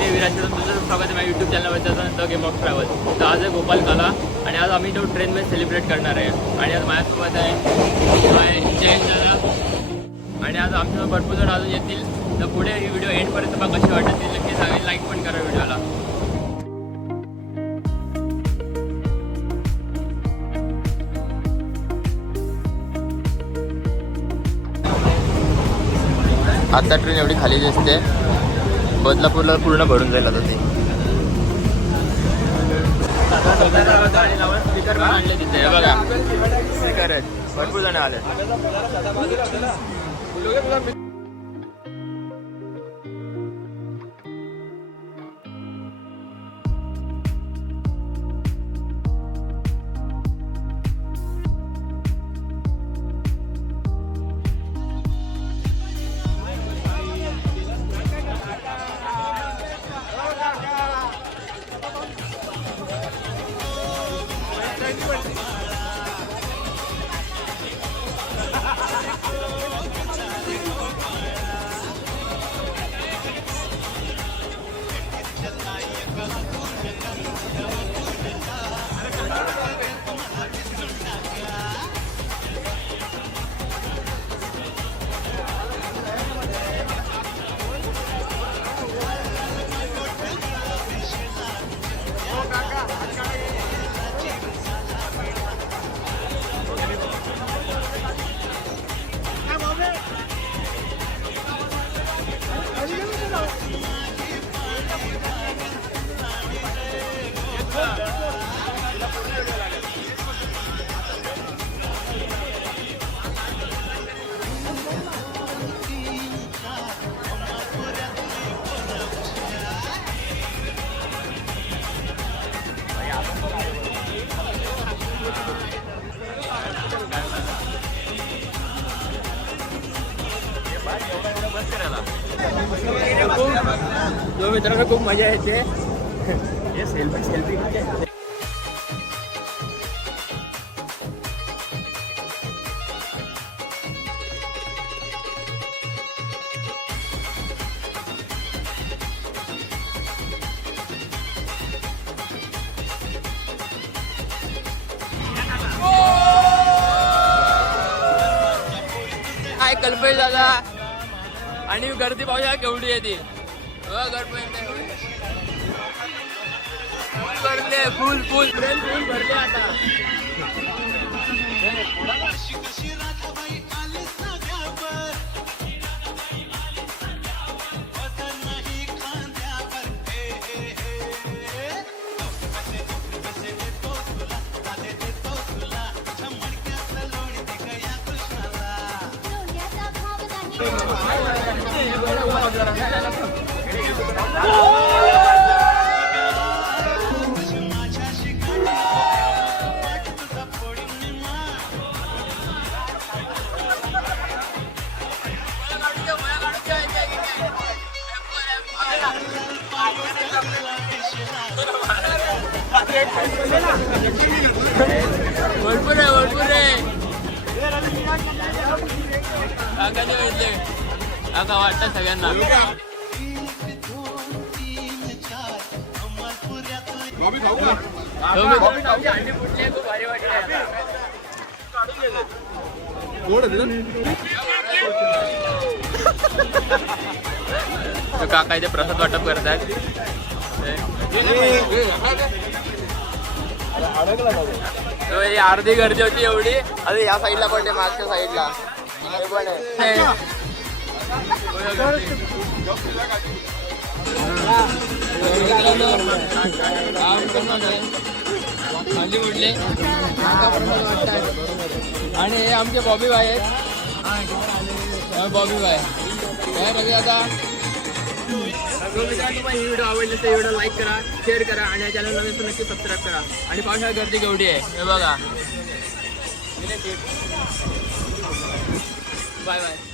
मी विराज तुमचं स्वागत आहे माझ्या यूट्यूब चॅनलवर द गेम ऑफ ट्रॅव्हल. तर आज आहे गोपालकाला आणि आज आम्ही तो ट्रेनमध्ये सेलिब्रेट करणार आहे. आणि आज माझ्यासोबत आहे जैन दादा आणि आज आमच्यासोबत भरपूर जण अजून येतील. तर पुढे ही व्हिडिओ एंडपर्यंत बघा कशी वाटत ती नक्की सांगेल. लाईक पण करा व्हिडिओला. आता ट्रेन एवढी खाली दिसते, बदलापूरला पूर्ण भरून जाईल आता ते. स्पीकर पण आणले तिथे बघा, स्पीकर आहेत, भरपूर जण आले. जो मित्रांनो खूप मजा येते. सेल्फी काय कल्पेश दादा. आणि गर्दी पाहूया केवढी येते. फुल ट्रेन फुल भरले आता. भरपूर आहे. काकाने भेटले काका वाटतं सगळ्यांना. अंडी फुटले खूप भारी वाटले. काका इथे प्रसाद वाटप करतात. अर्धी गर्दी होती एवढी. अरे या साईडला पण आहे, मागच्या साईडला पण आहे. खाली उडले. आणि हे आमचे बॉबी भाई आहेत. बॉबी भाई काय बघा आता. तुम्हाला ही व्हिडिओ आवडली तर व्हिडिओ लाईक करा, शेअर करा आणि या चॅनल नवीन तर नक्की सबस्क्राईब करा. आणि पावसाळ्यात गर्दी केवढी आहे हे बघा. Bye bye.